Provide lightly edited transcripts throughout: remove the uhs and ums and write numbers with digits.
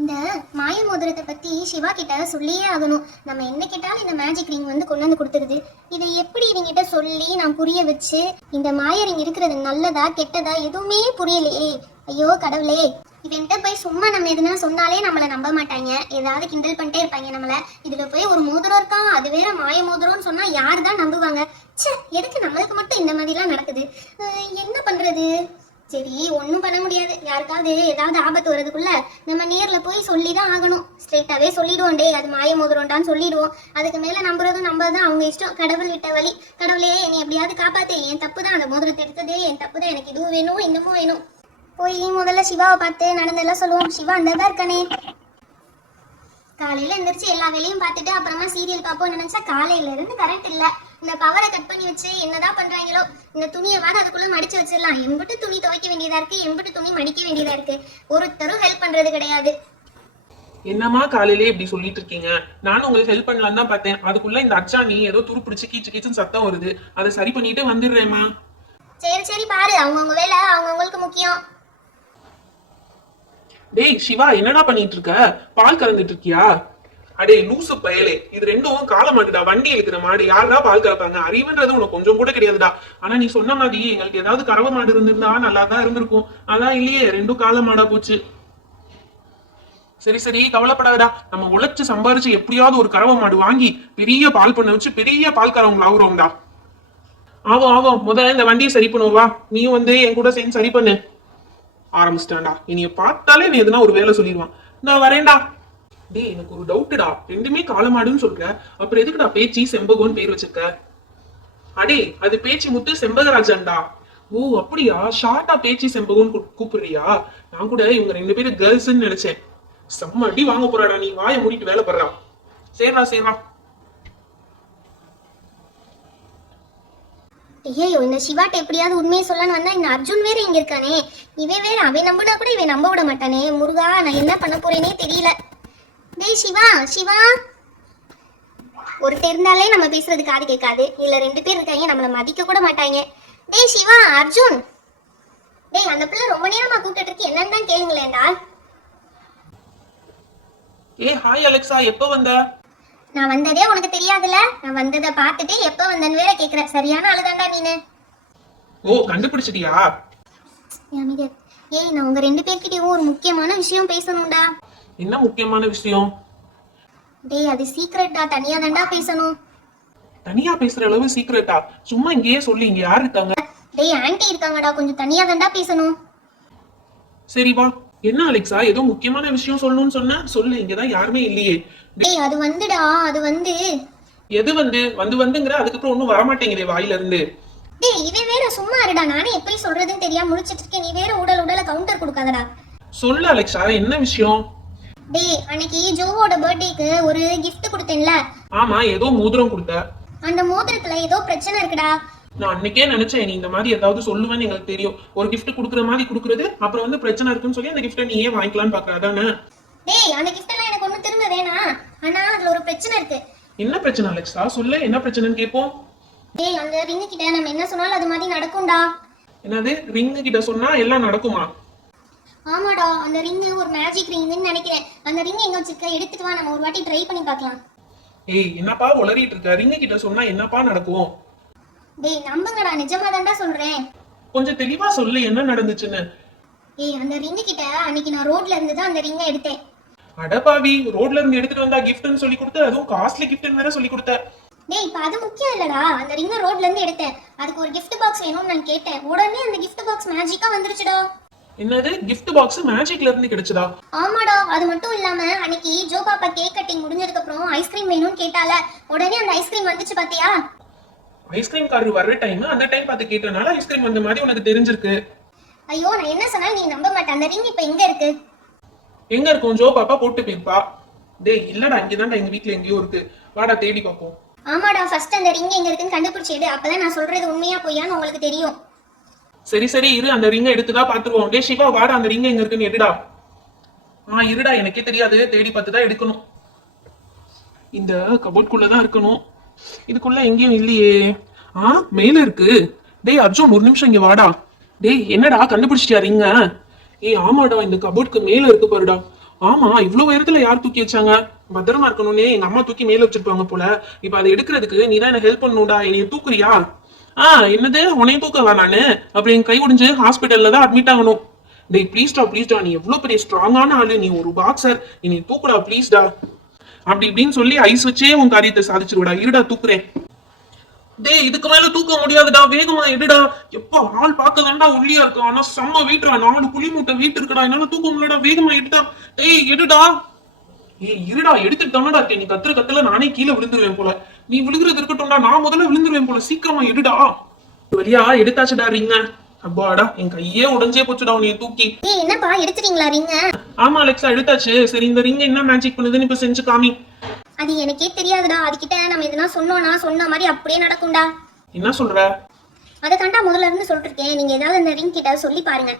இந்த மாய மோதிரத்தை பத்தி சிவா கிட்ட சொல்லியே ஆகணும். நம்ம என்ன கேட்டாலும் இந்த மேஜிக் ரிங் வந்து கொண்டு வந்து கொடுத்துருது. இதை எப்படி இவங்கிட்ட சொல்லி நான் புரிய வச்சு இந்த மாய ரிங் இருக்கிறது நல்லதா கெட்டதா எதுவுமே புரியலையே. ஐயோ கடவுளே, இவன்கிட்ட போய் சும்மா நம்ம எதுனா சொன்னாலே நம்மளை நம்ப மாட்டாங்க, ஏதாவது கிண்டல் பண்ணிட்டே இருப்பாங்க நம்மள. இதுல போய் ஒரு மோதிரம் இருக்கான், அது வேற மாய மோதிரம்னு சொன்னா யாரு தான் நம்புவாங்க? ச்சே, எதுக்கு நம்மளுக்கு மட்டும் இந்த மாதிரிலாம் நடக்குது? என்ன பண்றது? சரி, ஒன்றும் பண்ண முடியாது. யாருக்காவது ஏதாவது ஆபத்து வர்றதுக்குள்ள நம்ம நேர்ல போய் சொல்லி தான் ஆகணும். ஸ்ட்ரெயிட்டாவே சொல்லிடுவோம், டே அது மாய மோதிரம்டான்னு சொல்லிடுவோம். அதுக்கு மேல நம்புறதும் நம்பதான் அவங்க இஷ்டம். கடவுள் விட்ட வழி. கடவுளே என்னை எப்படியாவது காப்பாத்து, என் தப்பு தான் அந்த மோதிரத்தை எடுத்தது, என் தப்பு தான், எனக்கு இதுவும் வேணும் இன்னமும் வேணும். போய் முதல்ல சிவாவை பார்த்து நடந்தெல்லாம் சொல்லுவோம். சிவா அந்ததான் இருக்கானே. காலையில எந்திரிச்சு எல்லா வேலையும் பார்த்துட்டு அப்புறமா சீரியல் பார்ப்போம்னு நினைச்சா காலையில இருந்து கரண்ட் இல்ல. இந்த பவரை கட் பண்ணி வச்சு என்னதான் பண்றாங்களோ. இந்த துணியை வாங்க அதுக்குள்ள மடிச்சு வச்சிடலாம். எம்பிட்டு துணி துவைக்க வேண்டியதா இருக்கு, எம்பிட்டு துணி மடிக்க வேண்டியதா இருக்கு. ஒருத்தரும் ஹெல்ப் பண்றது கிடையாது. என்னமா காலையிலே இப்படி சொல்லிட்டு இருக்கீங்க? நானும் உங்களுக்கு ஹெல்ப் பண்ணலாம் தான் பார்த்தேன். அதுக்குள்ள இந்த அச்சாணி ஏதோ துரு பிடிச்சு கீச்சு கீச்சுன்னு சத்தம் வருது. அதை சரி பண்ணிட்டு வந்துடுறேம்மா. சரி சரி பாரு, அவங்கவுங்க வேலை அவங்கவுங்களுக்கு முக்கியம். டேய் சிவா, என்னடா பண்ணிட்டு இருக்க? பால் கறந்துட்டு இருக்கியா? அடே லூசு பயலே, இது ரெண்டும் காளை மாடுடா. வண்டி இருக்கிற மாடு யாரா பால் கறப்பாங்க? அறிவுன்றது உனக்கு கொஞ்சம் கூட கிடையாதுடா. ஆனா நீ சொன்ன மாதிரி எங்களுக்கு ஏதாவது கறவை மாடு இருந்திருந்தா நல்லா தான் இருந்திருக்கும். அதான் இல்லையே, ரெண்டும் காளை மாடா போச்சு. சரி சரி, கவலைப்படாதடா. நம்ம உழைச்சு சம்பாரிச்சு எப்படியாவது ஒரு கறவை மாடு வாங்கி பெரிய பால் பண்ண வச்சு பெரிய பால் கறவங்களை ஆகுறோம்டா. ஆவோம் ஆவோம், முதல்ல இந்த வண்டியை சரி பண்ணுவா. நீயும் வந்து என் கூட சேர்ந்து சரி பண்ணு. ஆரம்பிச்சிட்டான்டா. இனிய பார்த்தாலே நீ எதுனா ஒரு வேலை சொல்லிடுவான். நான் வரேன்டா. டேய், எனக்கு ஒரு டவுட்டுடா. ரெண்டுமே காளமாடுன்னு சொல்ற, அப்புறம் எதுக்குடா பேச்சி செம்பகோன்னு பேர் வச்சிருக்க? அடே, அது பேச்சி முத்து செம்பகராஜன்டா. ஓ அப்படியா? ஷார்ட்டா பேச்சி செம்பகோன்னு கூப்பிடுறியா? நான் கூட இவங்க ரெண்டு பேரும் கேர்ள்ஸ்ன்னு நினைச்சேன். செம்ம அடி வாங்க போறாடா. நீ வாயை மூடிட்டு வேலை பண்றா. சரிடா சரிடா. ஐயோ, இந்த சிவாட்ட எப்படியாவது உண்மையை சொல்லன்னு வந்தா இந்த அர்ஜுன் வேற இங்க இருக்கானே. இவன் வேற, அவன் நம்பினா கூட இவன் நம்ப விட மாட்டானே. முருகா, நான் என்ன பண்ண போறேனே தெரியல. டேய் சிவா, சிவா. ஒருத்தர் இருந்தாலே நம்ம பேசுறது காது கேட்காது. இல்ல ரெண்டு பேர் இருக்காங்க, நம்மள மதிக்க கூட மாட்டாங்க. டேய் சிவா, அர்ஜுன். டேய், அந்த பிள்ளை ரொம்ப நேரமா கூப்பிட்டு இருக்கு, என்னன்னு தான் கேளுங்களேன்டா. ஹாய் அலெக்சா, எப்போ வந்த? நான் வந்ததே உனக்கு தெரியாதுல? நான் வந்ததை பார்த்துட்டு எப்ப வந்தேன்னு வேற கேக்குற. சரியான ஆளுதான்டா நீனு. ஓ, கண்டுபிடிச்சிட்டியா? ஏய், நான் உங்க ரெண்டு பேர்கிட்டயும் ஒரு முக்கியமான விஷயம் பேசணும்டா. என்ன முக்கியமான விஷயம்? டேய், அது சீக்ரெட்டா, தனியா தான்டா பேசணும். தனியா பேசுற அளவு சீக்ரெட்டா? சும்மா இங்கேயே சொல்லி. இங்க யாரு இருக்காங்க? டேய், ஆன்ட்டி இருக்காங்கடா, கொஞ்சம் தனியா தான்டா பேசணும். சரி வா. என்ன அலெக்சா, ஏதோ முக்கியமான விஷயம் சொல்லணும்னு சொன்ன? சொல்லு, இங்கதான் யாருமே இல்லையே. டேய், அது வந்துடா, அது வந்து. எது வந்து வந்துங்கிற? அதுக்கப்புறம் ஒன்னும் வரமாட்டேங்குதே வாயில இருந்து. டேய், இவன் வேற சும்மா இருடா. நானே எப்படி சொல்றதுன்னு தெரியாம முழிச்சிட்டு இருக்கேன். நீ வேற உடல கவுண்டர் கொடுக்காதடா. சொல்லு அலெக்சா, என்ன விஷயம்? டேய், அன்னைக்கு ஜோவோட பர்த்டேக்கு ஒரு gift கொடுத்தேன்ல? ஆமா, ஏதோ மோதிரம் கொடுத்த. அந்த மோதிரத்துல ஏதோ பிரச்சனை இருக்குடா. நான் அன்னைக்கே நினைச்சேன் நீ இந்த மாதிரி ஏதாவது சொல்லுவேன்னு. எங்களுக்கு தெரியும், ஒரு gift குடுக்குற மாதிரி குடுக்குறது, அப்புறம் வந்து பிரச்சனை இருக்குன்னு சொல்லி அந்த கிஃப்ட்டை நீயே வாங்கிக்கலாம்னு பாக்குற, அதானே? டேய், அந்த gift எல்லாம் எனக்கு ஒண்ணும் திரும்ப வேணாம். ஆனா அதுல ஒரு பிரச்சனை இருக்கு. என்ன பிரச்சனை அலெக்சா? சொல்லு, என்ன பிரச்சனைன்னு கேப்போம். டேய், அந்த ரிங் கிட்ட நம்ம என்ன சொன்னாலும் அது மாதிரி நடக்கும்டா. என்னது? ரிங் கிட்ட சொன்னா எல்லாம் நடக்குமா? ஆமாடா, அந்த ரிங் ஒரு மேஜிக் ரிங்னு நினைக்கிறேன். அந்த ரிங் எங்க வச்சிருக்க? எடுத்துட்டு வா, நம்ம ஒரு வாட்டி ட்ரை பண்ணி பார்க்கலாம். ஏய், என்னப்பா உளறிட்டு இருக்க? ரிங் கிட்ட சொன்னா என்னப்பா நடக்கும்? டேய், நம்புங்கடா, நிஜமா தான்டா சொல்றேன். கொஞ்சம் தெளிவா சொல்லு, என்ன நடந்துச்சுன்னு. ஏய், அந்த ரிங் கிட்ட அன்னைக்கு நான் ரோட்ல இருந்து தான் அந்த ரிங்கை எடுத்தேன். அடபாவி, ரோட்ல இருந்து எடுத்துட்டு வந்தா கிஃப்ட்னு சொல்லி கொடுத்த, அதுவும் காஸ்ட்லி கிஃப்ட்னு வேற சொல்லி கொடுத்த. டேய், இப்ப அது முக்கியம் இல்லடா. அந்த ரிங்கை ரோட்ல இருந்து எடுத்தேன். அதுக்கு ஒரு gift பாக்ஸ் வேணும்னு நான் கேட்டேன். உடனே அந்த gift பாக்ஸ் மேஜிக்கா வந்துருச்சுடா. என்னது? gift பாக்ஸ் மேஜிக்ல இருந்து கிடைச்சதா? ஆமாடா, அது மட்டும் இல்லாம அன்னைக்கு ஜோ பாப்பா கேக் கட்டிங் முடிஞ்சதுக்கு அப்புறம் ஐஸ்கிரீம் வேணும்னு கேட்டால, உடனே அந்த ஐஸ்கிரீம் வந்துச்சு பாத்தியா? ஐஸ்கிரீம் காரர் வர்ற டைம் அந்த டைம் பார்த்து கேட்டனால ஐஸ்கிரீம் வந்த மாதிரி உனக்கு தெரிஞ்சிருக்கு. ஐயோ, நான் என்ன சொன்னாலும் நீ நம்ப மாட்டே. அந்த ரிங் இப்ப எங்க இருக்கு? எங்க இருக்கும்? ஜோ பாப்பா போட்டு போயிருப்பா. டேய் இல்லடா, இங்கதான்டா, எங்க வீட்ல எங்கேயோ இருக்கு. வாடா தேடி பாப்போம். ஆமாடா, ஃபர்ஸ்ட் அந்த ரிங் எங்க இருக்குன்னு கண்டுபிடிச்சிடு. அப்பதான் நான் சொல்றது உண்மையா பொய்யான்னு உங்களுக்கு தெரியும். சரி சரி இரு, அந்த ரிங்கை எடுத்துதான் பாத்துருவோம். டே சிவா, வாடா, அந்த ரிங் எங்க இருக்குன்னு எடுடா. இருடா, எனக்கே தெரியாது, தேடி பார்த்து தான் எடுக்கணும். இந்த கபோர்ட்குள்ளதான் இருக்கணும். இதுக்குள்ள எங்கேயும் இல்லையே. மேல இருக்கு. டேய் அர்ஜுன், ஒரு நிமிஷம் இங்க வாடா. டேய் என்னடா, கண்டுபிடிச்சிட்டியா ரிங்க? ஆமாடா, இந்த கபோர்ட்க்கு மேல இருக்கு பாருடா. ஆமா, இவ்வளவு உயரத்துல யார் தூக்கி வச்சாங்க? பத்திரமா இருக்கணும்னே எங்க அம்மா தூக்கி மேல வச்சிருப்பாங்க போல. இப்ப அதை எடுக்கிறதுக்கு நீ தான் எனக்கு ஹெல்ப் பண்ணணும்டா. என்னைய தூக்குறியா? என்னது உன்னையும் தூக்கவா நானு? அப்புறம் என் கை ஒடிஞ்சு ஹாஸ்பிட்டல்ல தான் அட்மிட் ஆகணும். டேய் ப்ளீஸ்டா, நீ எவ்வளவு பெரிய ஸ்ட்ராங்கான ஆளு, நீ ஒரு பாக்ஸர், என்னை தூக்குடா ப்ளீஸ்டா. அப்படி இப்படின்னு சொல்லி ஐஸ் வச்சே உன் காரியத்தை சாதிச்சிருடா. இருடா தூக்குறேன். டேய் இதுக்கு மேல தூக்க முடியாதுடா, வேகமா எடுடா. எப்ப ஆள் பார்க்கதான்டா ஒல்லியா இருக்கு, ஆனா செம்ம வெயிட்ரா, 4 புலி மூட்டை வெயிட் இருக்குடா, என்னால தூக்க முடியலடா, வேகமா எடுடா. டேய் எடுடா. இருடா, எடுத்துட்டு தானடா இருக்கேன். நீ கத்துற கத்துல நானே கீழே விழுந்துருவேன் போல. நீ விழுகுறது இருக்கட்டும்டா, நான் முதல்ல விழுந்துருவேன் போல. சீக்கிரமா எடுடா. வழியா எடுத்தாச்சுடா ரிங்க. அப்பாடா, என் கையே உடஞ்சே போச்சுடா உன்னைய தூக்கி. ஏய் என்னப்பா எடுத்துட்டீங்களா ரிங்க? ஆமா அலெக்ஸா, எடுத்தாச்சு. சரி, இந்த ரிங்க என்ன மேஜிக் பண்ணுதுன்னு இப்ப செஞ்சு காமி. அது எனக்கே தெரியாதுடா. அதுகிட்ட நம்ம எதுனா சொன்னோம்னா சொன்ன மாதிரி அப்படியே நடக்கும்டா. என்ன சொல்ற? அதை தாண்டா முதல்ல இருந்து சொல்லிருக்கேன். நீங்க ஏதாவது அந்த ரிங் கிட்ட சொல்லி பாருங்க.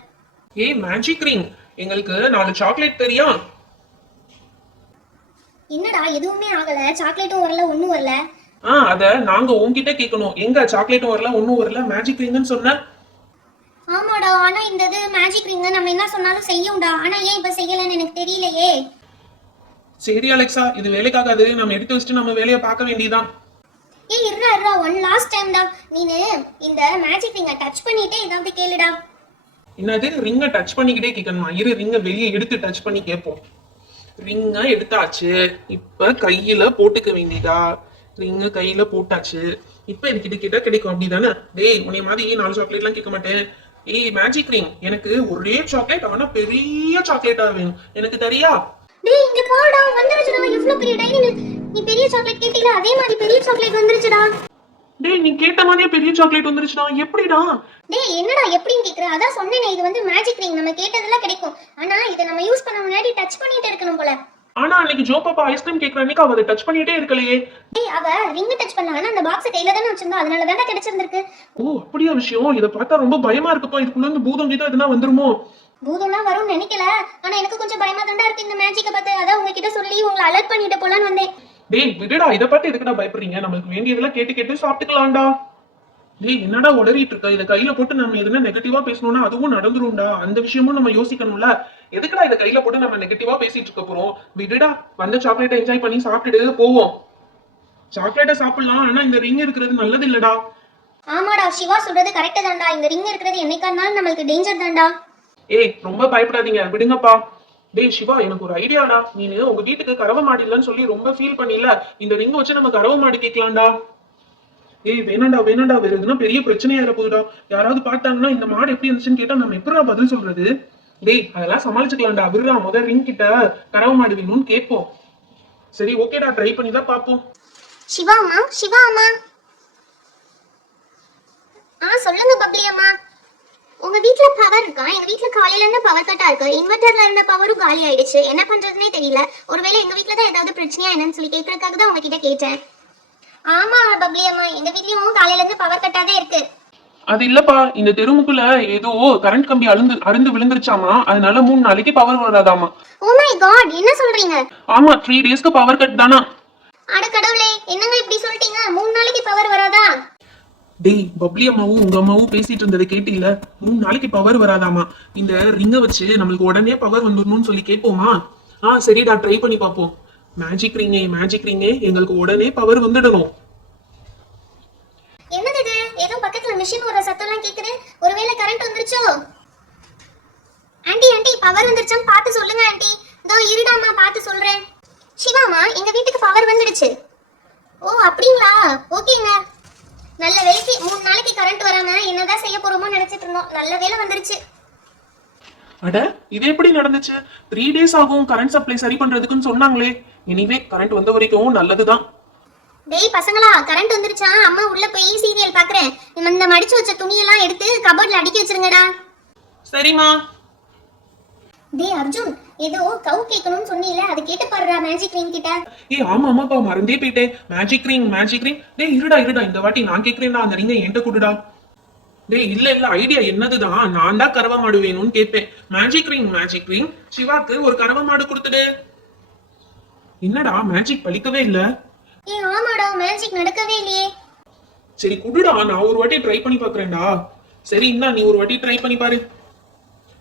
ஏய் மேஜிக் ரிங், எங்களுக்கு 4 சாக்லேட் தெரியும். என்னடா எதுவுமே ஆகல, சாக்லேட்டும் வரல ஒண்ணும் வரல. அத நாங்க உன்கிட்ட கேட்கணும். எங்க சாக்லேட்டும் வரல ஒன்னும் வரல, மேஜிக் ரிங்னு சொன்ன. ஆமாடா, ஆனா இந்த இது மேஜிக் ரிங் நம்ம என்ன சொன்னாலும் செய்யும்டா. ஆனா ஏன் இப்ப செய்யலன்னு எனக்கு தெரியலையே. சரி அலெக்சா, இது வேலைக்காகாது. நம்ம எடுத்து வச்சுட்டு நம்ம வேலையை பார்க்க வேண்டியதான். ஏய் இருடா ஒன் லாஸ்ட் டைம்டா. நீனு இந்த மேஜிக் ரிங்க டச் பண்ணிட்டே ஏதாவது கேளுடா. என்னது ரிங்க டச் பண்ணிக்கிட்டே கேட்கணுமா? ரிங்க வெளியே எடுத்து டச் பண்ணி கேட்போம். ரிங்க எடுத்தாச்சு, இப்ப கையில போட்டுக்க வேண்டியதா. ரிங்க கையில போட்டாச்சு, இப்ப என்கிட்ட கிட்ட கிடைக்கும் அப்படிதானே? டேய் உன்னை மாதிரி 4 சாக்லேட் எல்லாம் கேட்க மாட்டேன். ஏய் மேஜிக் ரிங், எனக்கு ஒரே சாக்லேட், ஆனா பெரிய சாக்லேட்டா வேணும். எனக்கு தெரியா? டேய் இங்க பாருடா, வந்துருச்சுடா. எவ்வளவு பெரிய டைரி மில்க். நீ பெரிய சாக்லேட் கேட்டீல, அதே மாதிரி பெரிய சாக்லேட் வந்துருச்சுடா. டேய் நீ கேட்ட மாதிரியே பெரிய சாக்லேட் வந்துருச்சுடா. எப்படிடா? டேய் என்னடா எப்படின்னு கேக்குற? அதான் சொன்னேனே, இது வந்து மேஜிக் ரிங், நம்ம கேட்டதெல்லாம் கிடைக்கும். ஆனா இத நம்ம யூஸ் பண்ண முன்னாடி டச் பண்ணிட்டே இருக்கணும் போல. ஆனா அன்னைக்கு ஜோ பாப்பா ஐஸ்கிரீம் கேக்குற அன்னைக்கு அவ அதை டச் பண்ணிட்டே இருக்கலையே. டேய் அவ ரிங் டச் பண்ணல, ஆனா அந்த பாக்ஸ் கையில தான வச்சிருந்தா, அதனால தான்டா கிடைச்சிருந்திருக்கு. அப்படியா விஷயம்? இத பார்த்தா ரொம்ப பயமா இருக்குப்பா. இதுக்குள்ள இருந்து பூதம் கீதம் எதுனா வந்துருமோ? பூதம்லாம் வரும்னு நினைக்கல, ஆனா எனக்கு கொஞ்சம் பயமா தான்டா இருக்கு இந்த மேஜிக்க பார்த்து. அதான் உங்ககிட்ட சொல்லி உங்களை அலர்ட் பண்ணிட்டு போலான்னு வந்தேன். டேய் விடுடா, இத பார்த்து எதுக்குடா பயப்படுறீங்க? நமக்கு வேண்டியதெல்லாம் கேட்டு கேட்டு சாப்பிட்டுக்கலாம்டா. டேய் என்னடா உளறிட்டு இருக்க? இத கையில போட்டு நம்ம எதுனா நெகட்டிவா பேசணும்னா அதுவும் நடந்துரும்டா. அந்த விஷயமும் நம்ம யோசிக்கணும்ல. எதுக்குடா இத கையில போட்டு நம்ம நெகட்டிவா பேசிட்டு இருக்க போறோம்? விடுடா, வந்த சாக்லேட்டை என்ஜாய் பண்ணி சாப்பிட்டுட்டு போவோம். சாக்லேட்டை சாப்பிடலாம், ஆனா இந்த ரிங் இருக்கிறது நல்லது இல்லடா. ஆமாடா, சிவா சொல்றது கரெக்ட் தான்டா. இந்த ரிங் இருக்கிறது என்னைக்கா இருந்தாலும் நம்மளுக்கு டேஞ்சர் தான்டா. ஏய் ரொம்ப பயப்படாதீங்க, விடுங்கப்பா. டேய் சிவா, எனக்கு ஒரு ஐடியாடா. நீனு உங்க வீட்டுக்கு கறவை மாடு இல்லைன்னு சொல்லி ரொம்ப ஃபீல் பண்ணில, இந்த ரிங் வச்சு நம்ம கறவை மாடு கேட்கலாம்டா. ஏய் வேணாண்டா, வேற எதுனா பெரிய பிரச்சனையா இருக்க போகுதுடா. யாராவது பார்த்தாங்கன்னா இந்த மாடு எப்படி இருந்துச்சுன்னு கேட்டா நம்ம எப்படா பதில் சொல்றது? டேய் அதெல்லாம் சமாளிச்சுக்கலாம்டா. விடுறா, முதல் ரிங் கிட்ட கறவை மாடு வேணும்னு கேட்போம். சரி ஓகேடா, ட்ரை பண்ணி தான் பார்ப்போம். சிவா அம்மா. சொல்லுங்க பப்ளி அம்மா. உங்க வீட்ல பவர் இருக்கா? எங்க வீட்ல காலையில இருந்து பவர் கட்டா இருக்கு. இன்வெர்டர்ல இருந்த பவரும் காலி ஆயிடுச்சு. என்ன பண்றதுனே தெரியல. ஒருவேளை எங்க வீட்ல தான் ஏதாவது பிரச்சனையா என்னன்னு சொல்லி கேட்கறதுக்காக தான் உங்ககிட்ட கேட்டேன். ஆமா பப்ளி அம்மா, எங்க வீட்லயும் காலையில இருந்து பவர் கட்டாதான் இருக்கு. அது இல்லப்பா, இந்த தெருமுக்குள்ள ஏதோ கரண்ட் கம்பி அருந்து விழுந்துருச்சாமா. அதனால 3 நாளைக்கு பவர் வராதாமா. ஓ மை காட், என்ன சொல்றீங்க? ஆமா, 3 டேஸ்க்கு பவர் கட் தானா. அட கடவுளே, என்னங்க இப்படி சொல்லிட்டீங்க? 3 நாளைக்கு பவர் வராதா? டேய் பப்ளி அம்மாவும் உங்க அம்மாவும் பேசிட்டு இருந்ததை கேட்டீல? 3 நாளைக்கு பவர் வராதாமா. இந்த ரிங்க வச்சு நம்மளுக்கு உடனே பவர் வந்துடணும்னு சொல்லி கேட்போமா? சரிடா, ட்ரை பண்ணி பார்ப்போம். மேஜிக் ரிங்கே, எங்களுக்கு உடனே பவர் வந்துடணும். என்னது இது? ஏதோ பக்கத்துல மிஷின் ஒரு சத்தம்லாம் கேக்குது. ஒருவேளை கரண்ட் வந்துருச்சோ? ஆண்டி பவர் வந்துருச்சான்னு பார்த்து சொல்லுங்க ஆண்டி. இதோ இருடாமா பார்த்து சொல்றேன். சிவாமா, எங்க வீட்டுக்கு பவர் வந்துடுச்சு. ஓ அப்படிங்களா? ஓகேங்க. நல்ல வேலைக்கு 3 நாளைக்கு கரண்ட் வராம என்னதான் செய்ய போறோமோ நினைச்சிட்டு இருந்தோம். நல்ல வேலை வந்துருச்சு. அட இது எப்படி நடந்துச்சு? 3 டேஸ் ஆகும் கரண்ட் சப்ளை சரி பண்றதுக்குன்னு சொன்னாங்களே. எனிவே கரண்ட் வந்த வரைக்கும் நல்லதுதான். டேய் பசங்களா, கரண்ட் வந்துருச்சா? அம்மா உள்ள போய் சீரியல் பாக்குறேன். இந்த மடிச்சு வச்ச துணியெல்லாம் எடுத்து கபோர்ட்ல அடுக்கி வச்சிருங்கடா. சரிமா. டேய் அர்ஜுன், ஏதோ கவு கேட்கணும்னு சொன்னீல, அது கேட்டு பாருடா மேஜிக் ரிங் கிட்ட. ஆமாப்பா, மறந்தே போயிட்டேன். Magic ring. டேய் இருடா, இந்த வாட்டி நான் கேக்குறேன்டா. அந்த ரிங்கை என்கிட்ட கொடுடா. டேய் இல்ல ஐடியா என்னதுதான், நான் தான் கறவை மாடு வேணும்னு கேட்பேன். மேஜிக் ரிங் சிவாக்கு ஒரு கறவை மாடு கொடுத்துடு. என்னடா மேஜிக் பலிக்கவே இல்ல? ஆமாடா, மேஜிக் நடக்கவே இல்லையே. சரி குடுடா, நான் ஒரு வாட்டி ட்ரை பண்ணி பாக்குறேன்டா. சரி இந்தா, நீ ஒரு வாட்டி ட்ரை பண்ணி பாரு.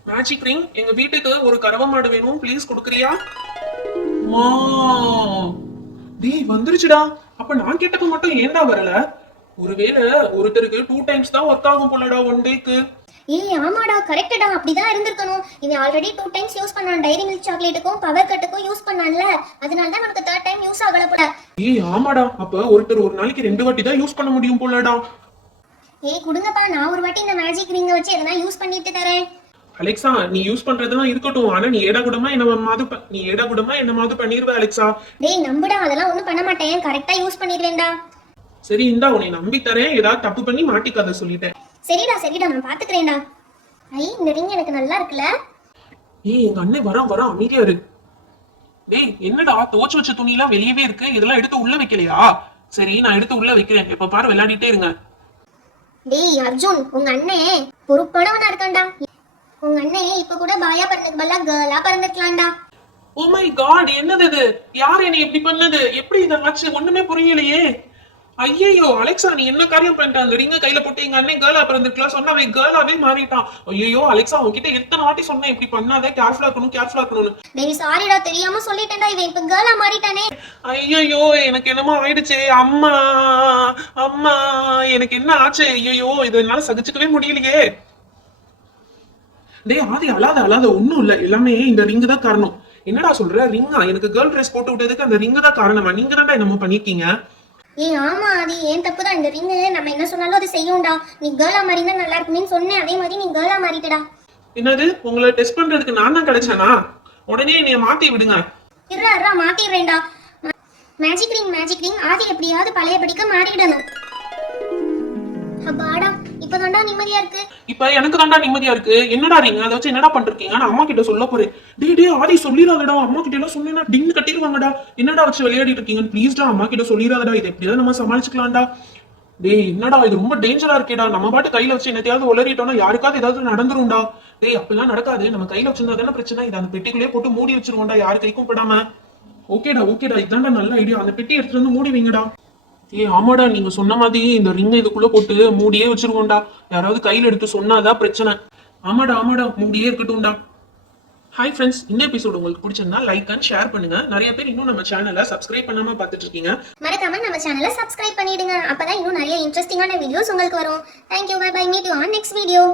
மேஜிக் ரிங், எங்க வீட்டுக்கு ஒரு கறவை மாடு வேணும், ப்ளீஸ் கொடுக்குறியா? மா டேய் வந்துருச்சுடா. அப்ப நான் கேட்டப்ப மட்டும் ஏன்டா வரல? ஒருவேளை ஒருத்தருக்கு 2 டைம்ஸ் தான் ஒர்க் ஆகும் போலடா 1 டேக்கு. ஏய் ஆமாடா கரெக்ட்டா, அப்படிதான் இருந்திருக்கணும். இவன் ஆல்ரெடி 2 டைம்ஸ் யூஸ் பண்ணான், டைரி மில்க் சாக்லேட்டுக்கும் பவர் கட்டுக்கும் யூஸ் பண்ணான்ல, அதனால தான் நமக்கு 3rd டைம் யூஸ் ஆகல போல. ஏய் ஆமாடா, அப்ப ஒருத்தர் ஒரு நாளைக்கு 2 வாட்டி தான் யூஸ் பண்ண முடியும் போலடா. ஏய் கொடுங்கப்பா, நான் ஒரு வாட்டி இந்த மேஜிக் ரிங்க வச்சு எதனா யூஸ் பண்ணிட்டு தரேன். அலெக்சா, நீ யூஸ் பண்றதெல்லாம் இருக்கட்டும், ஆனா நீ ஏடாகுடமா என்ன மாது பண்ணிருவ அலெக்சா. டேய் நம்புடா, அதெல்லாம் ஒண்ணும் பண்ண மாட்டேன், கரெக்ட்டா யூஸ் பண்ணிடுவேன்டா. சரி இந்தா, உன்னை நம்பி தரேன், ஏதாவது தப்பு பண்ணி மாட்டிக்காத சொல்லிட்டேன். சரிடா நான் பாத்துக்கிறேன்டா. ஐ இந்த ரிங் எனக்கு நல்லா இருக்குல்ல. ஏய் எங்க அண்ணன் வரான் அமைதியா இரு. டேய் என்னடா துவச்சு வச்ச துணி எல்லாம் வெளியவே இருக்கு, இதெல்லாம் எடுத்து உள்ள வைக்கலையா? சரி நான் எடுத்து உள்ள வைக்கிறேன், எப்ப பாரு விளையாடிட்டே இருங்க. டேய் அர்ஜுன், உங்க அண்ணன் பொறுப்பானவனா இருக்கான்டா. உங்க அண்ணன் இப்ப கூட பாயா பிறந்ததுக்கு பதிலா கேர்ளா பிறந்திருக்கலாம்டா. ஓ மை காட், என்னது இது? யார் என்னை இப்படி பண்ணது? எப்படி இதை ஆச்சு? ஒண்ணுமே புரியலையே. ஐயோ அலெக்சா, நீ என்ன காரியம் பண்ணிட்ட? அந்த ரிங்க கையில போட்டு எங்க அண்ணன் கேர்ளா பிறந்திருக்கலாம் சொன்னவே கேர்ளாவே மாறிட்டான். ஐயோ அலெக்சா, உன்கிட்ட எத்தனை வாட்டி சொன்னேன் இப்படி பண்ணாத, கேர்ஃபுல்லா இருக்கணும்னு. டேய் சாரிடா, தெரியாம சொல்லிட்டேன்டா, இவன் இப்ப கேர்ளா மாறிட்டானே. ஐயோ எனக்கு என்னமோ ஆயிடுச்சு. அம்மா அம்மா, எனக்கு என்ன ஆச்சு? ஐயோ இதை என்னால சகிச்சுக்கவே முடியலையே. டேய் ஆதி, அழாத ஒண்ணும் இல்ல, எல்லாமே இந்த ரிங்கு தான் காரணம். என்னடா சொல்ற? ரிங்கா? எனக்கு கேர்ள் ட்ரெஸ் போட்டு விட்டதுக்கு அந்த ரிங்கு தான் காரணமா? நீங்க தான்டா என்னமோ பண்ணிருக்கீங்க. ஏய் ஆமா, அது ஏன் தப்பு தான். இந்த ரிங்கு நம்ம என்ன சொன்னாலும் அது செய்யும்டா. நீ கேர்ளா மாறினா நல்லா இருக்குமேன்னு சொன்னேன், அதே மாதிரி நீ கேர்ளா மாறிட்டடா. என்னது? உங்களை டெஸ்ட் பண்றதுக்கு நான் தான் கிடைச்சேனா? உடனே என்னைய மாத்தி விடுங்க. இருடா மாத்திடுறேன்டா. மேஜிக் ரிங் ஆதி எப்படியாவது பழையபடிக்கு மாறிடணும். அப்பாடா, இப்பதான்டா நிம்மதியா இருக்கு. இப்ப எனக்கு தான்டா நிம்மதியா இருக்கு. என்னடா ரிங், அதை வச்சு என்னடா பண்றீங்க? நான் அம்மா கிட்ட சொல்ல போறேன். டேய் ஆதி சொல்லிடாதடா, அம்மா கிட்ட எல்லாம் சொன்னேன்னா டின்னு கட்டிடுவாங்கடா. என்னடா வச்சு விளையாடிட்டு இருக்கீங்க? ப்ளீஸ்டா அம்மா கிட்ட சொல்லிடாதடா, இதை எப்படியாவது நம்ம சமாளிச்சுக்கலாம்டா. டேய் என்னடா இது ரொம்ப டேஞ்சரா இருக்கேடா. நம்ம பாட்டு கையில வச்சு என்னத்தையாவது உளறிட்டோம்னா யாருக்காவது ஏதாவது நடந்துரும்டா. டேய் அப்படிலாம் நடக்காது, நம்ம கையில வச்சிருந்தா தானே பிரச்சனை. இதை அந்த பெட்டிக்குள்ளே போட்டு மூடி வச்சிருவோம்டா, யாரு கைக்கும் படாம. ஓகேடா இதான்டா நல்ல ஐடியா. அந்த பெட்டி எடுத்துட்டு வந்து மூடி வைங்கடா. ஏய் ஆமாடா, நீங்க சொன்ன மாதிரி இந்த ரிங்கை இதுக்குள்ள போட்டு மூடியே வச்சிருக்கோம்டா. யாராவது கையில எடுத்து சொன்னாதான் பிரச்சனை. ஆமாடா மூடியே இருக்கட்டும்டா. ஹாய் ஃப்ரெண்ட்ஸ், இந்த எபிசோட் உங்களுக்கு பிடிச்சிருந்தா லைக் அண்ட் ஷேர் பண்ணுங்க. நிறைய பேர் இன்னும் நம்ம சேனலை சப்ஸ்கிரைப் பண்ணாம பார்த்துட்டு இருக்கீங்க. மறக்காம நம்ம சேனலை சப்ஸ்கிரைப் பண்ணிடுங்க, அப்பதான் இன்னும் நிறைய இன்ட்ரெஸ்டிங்கான வீடியோஸ் உங்களுக்கு வரும். Thank you, bye bye, meet you on next video.